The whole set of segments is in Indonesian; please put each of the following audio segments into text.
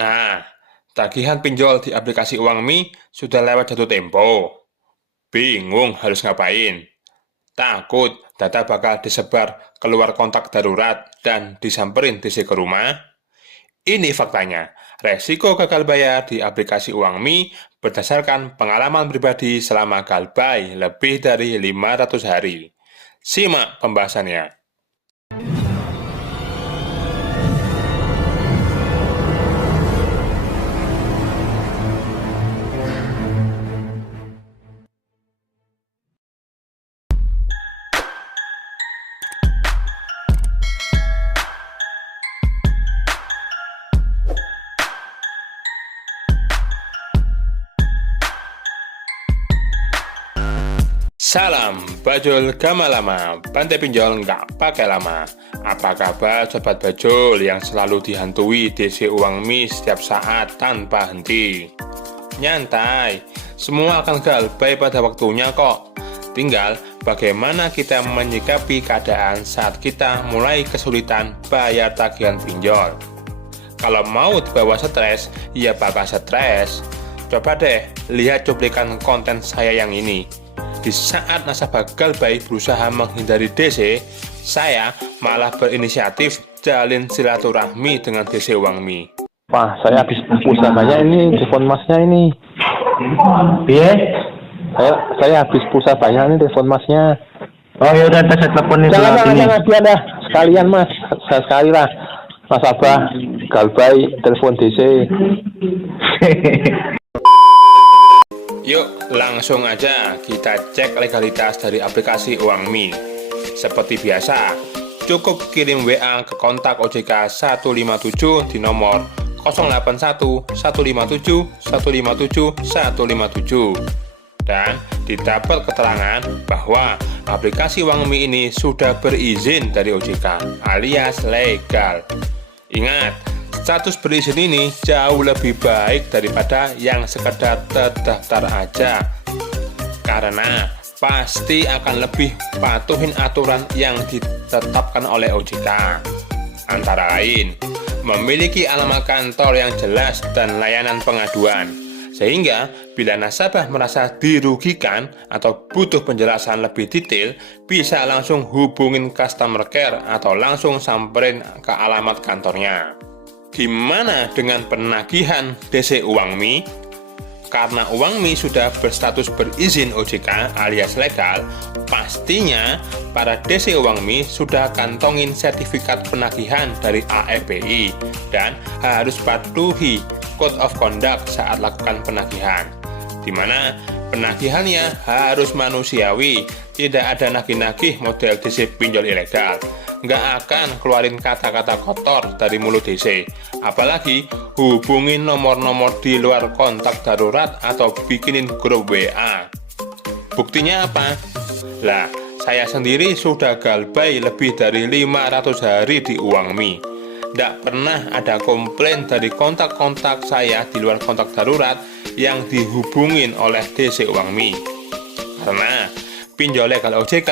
Nah, tagihan pinjol di aplikasi UangMe sudah lewat jatuh tempo. Bingung harus ngapain? Takut data bakal disebar keluar kontak darurat dan disamperin DC ke rumah? Ini faktanya. Resiko gagal bayar di aplikasi UangMe berdasarkan pengalaman pribadi selama galbay lebih dari 500 hari. Simak pembahasannya. Salam, bajul gama lama, bantai pinjol nggak pakai lama. Apa kabar sobat bajul yang selalu dihantui DC UangMe setiap saat tanpa henti? Nyantai, semua akan galbay pada waktunya kok. Tinggal bagaimana kita menyikapi keadaan saat kita mulai kesulitan bayar tagihan pinjol. Kalau mau dibawa stres, ya bakal stres. Coba deh lihat cuplikan konten saya yang ini. Di saat nasabah galbay berusaha menghindari DC, saya malah berinisiatif jalin silaturahmi dengan DC UangMe. Wah, saya habis pulsa banyak ini, telepon masnya ini. Iya. Saya habis pulsa banyak nih, telepon masnya. Oh ya udah, saya telepon itu. Jangan dia dah. Sekalian mas, saya sekali lah. Nasabah galbay telepon DC. Yuk, langsung aja kita cek legalitas dari aplikasi UangMe. Seperti biasa, cukup kirim WA ke kontak OJK 157 di nomor 081 157 157 157. Dan didapat keterangan bahwa aplikasi UangMe ini sudah berizin dari OJK alias legal. Ingat, status berizin ini jauh lebih baik daripada yang sekedar terdaftar aja. Karena pasti akan lebih patuhin aturan yang ditetapkan oleh OJK. Antara lain, memiliki alamat kantor yang jelas dan layanan pengaduan. Sehingga bila nasabah merasa dirugikan atau butuh penjelasan lebih detail, bisa langsung hubungin customer care atau langsung samperin ke alamat kantornya. Gimana dengan penagihan DC UangMe? Karena UangMe sudah berstatus berizin OJK alias legal, pastinya para DC UangMe sudah kantongin sertifikat penagihan dari AFPI dan harus patuhi Code of Conduct saat lakukan penagihan, di mana penagihannya harus manusiawi, tidak ada nagih-nagih model DC pinjol ilegal. Nggak akan keluarin kata-kata kotor dari mulut DC, apalagi hubungin nomor-nomor di luar kontak darurat atau bikinin grup WA. Buktinya apa? Lah, saya sendiri sudah galbay lebih dari 500 hari di UangMe. Nggak pernah ada komplain dari kontak-kontak saya di luar kontak darurat yang dihubungin oleh DC UangMe. Karena pinjol legal OJK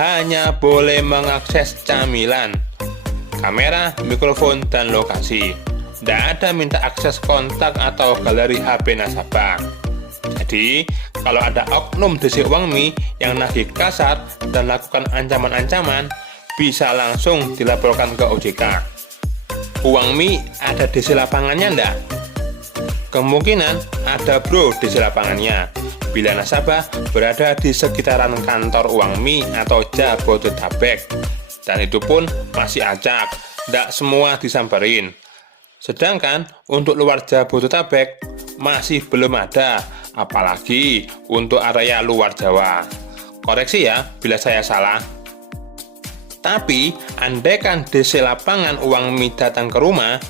hanya boleh mengakses camilan, kamera, mikrofon, dan lokasi. Tidak ada minta akses kontak atau galeri HP nasabah. Jadi, kalau ada oknum DC UangMe yang nagih kasar dan lakukan ancaman-ancaman, bisa langsung dilaporkan ke OJK. UangMe ada DC lapangannya enggak? Kemungkinan ada bro DC lapangannya bila nasabah berada di sekitaran kantor UangMe atau Jabodetabek, dan itu pun masih acak, tidak semua disamperin. Sedangkan untuk luar Jabodetabek masih belum ada, apalagi untuk area luar Jawa. Koreksi ya bila saya salah. Tapi andaikan DC lapangan UangMe datang ke rumah,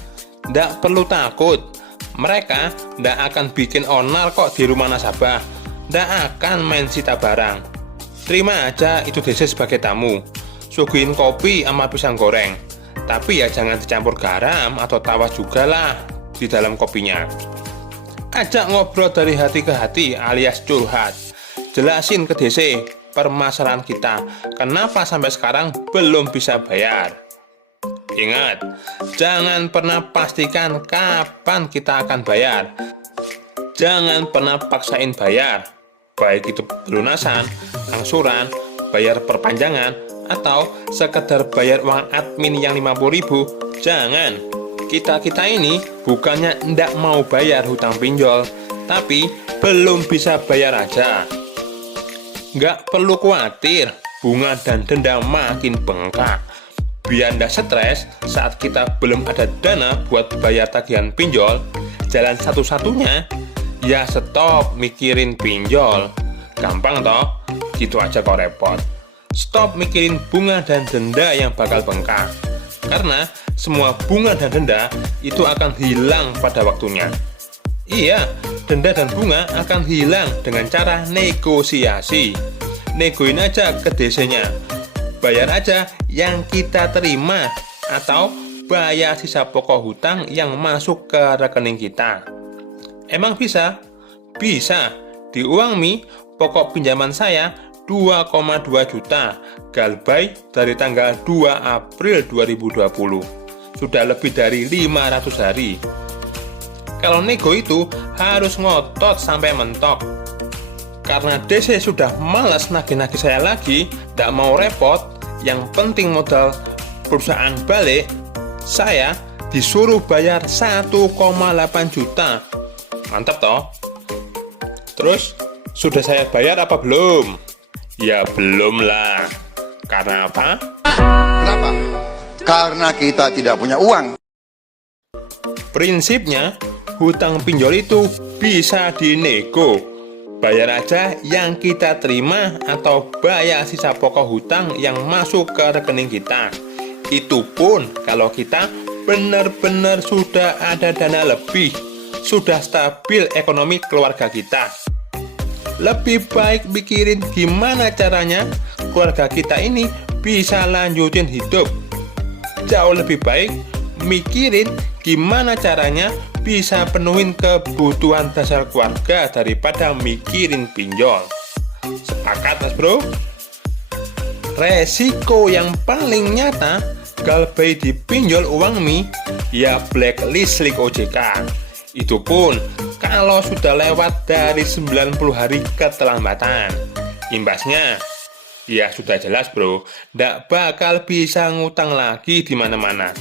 tidak perlu takut. Mereka tidak akan bikin onar kok di rumah nasabah. Tidak akan main sita barang. Terima aja itu DC sebagai tamu. Suguhin kopi sama pisang goreng. Tapi ya jangan dicampur garam atau tawas juga lah di dalam kopinya. Ajak ngobrol dari hati ke hati alias curhat. Jelasin ke DC permasalahan kita, kenapa sampai sekarang belum bisa bayar. Ingat, jangan pernah pastikan kapan kita akan bayar. Jangan pernah paksain bayar, baik itu pelunasan, angsuran, bayar perpanjangan, atau sekedar bayar uang admin yang 50.000. Jangan. Kita ini bukannya ndak mau bayar hutang pinjol, tapi belum bisa bayar aja. Nggak perlu khawatir, bunga dan denda makin bengkak. Biar ndak stres saat kita belum ada dana buat bayar tagihan pinjol, jalan satu-satunya ya stop mikirin pinjol. Gampang toh? Gitu aja kok repot. Stop mikirin bunga dan denda yang bakal bengkak. Karena semua bunga dan denda itu akan hilang pada waktunya. Iya, denda dan bunga akan hilang dengan cara negosiasi. Negoin aja ke DC-nya. Bayar aja yang kita terima atau bayar sisa pokok hutang yang masuk ke rekening kita. Emang bisa? Bisa. Di Uangmi, pokok pinjaman saya 2,2 juta galbay dari tanggal 2 April 2020. Sudah lebih dari 500 hari. Kalau nego itu harus ngotot sampai mentok. Karena DC sudah malas nagih-nagih saya lagi, tidak mau repot, yang penting modal perusahaan balik, saya disuruh bayar 1,8 juta. Mantap toh? Terus, sudah saya bayar apa belum? Ya belum lah. Karena apa? Kenapa? Karena kita tidak punya uang. Prinsipnya, hutang pinjol itu bisa dinego. Bayar aja yang kita terima atau bayar sisa pokok hutang yang masuk ke rekening kita. Itu pun kalau kita benar-benar sudah ada dana lebih, sudah stabil ekonomi keluarga kita. Lebih baik mikirin gimana caranya keluarga kita ini bisa lanjutin hidup. Jauh lebih baik mikirin gimana caranya bisa penuhin kebutuhan dasar keluarga daripada mikirin pinjol. Sepakat mas bro? Resiko yang paling nyata galbay dipinjol Uangmi ya blacklist OJK. Itu pun kalau sudah lewat dari 90 hari keterlambatan. Imbasnya ya sudah jelas bro, ndak bakal bisa ngutang lagi di mana-mana.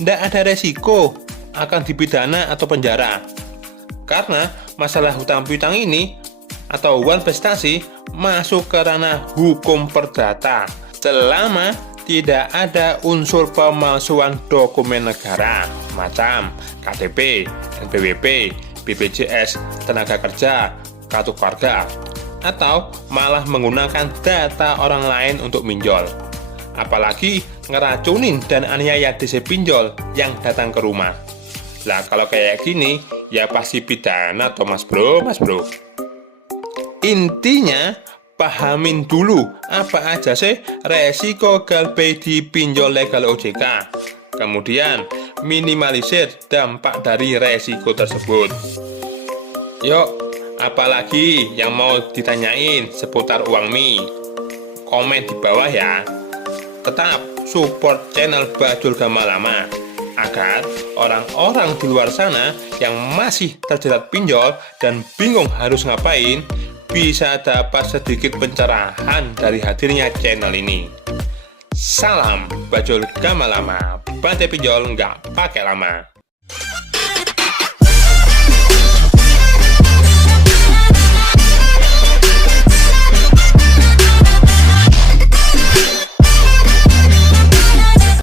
Ndak ada resiko akan dipidana atau penjara. Karena masalah hutang piutang ini atau uang investasi masuk ke ranah hukum perdata selama tidak ada unsur pemalsuan dokumen negara macam KTP, NPWP, BPJS, tenaga kerja, kartu keluarga, atau malah menggunakan data orang lain untuk minjol. Apalagi ngeracunin dan aniaya DC pinjol yang datang ke rumah. Lah kalau kayak gini ya pasti pidana toh mas bro. Intinya pahamin dulu apa aja sih resiko galbay dipinjol legal OJK. Kemudian minimalisir dampak dari resiko tersebut. Yuk, apalagi yang mau ditanyain seputar Uangmi? Komen di bawah ya. Tetap support channel Bajul Gamalama agar orang-orang di luar sana yang masih terjerat pinjol dan bingung harus ngapain bisa dapat sedikit pencerahan dari hadirnya channel ini. Salam Bajul Gamalama, bantai pinjol nggak pakai lama.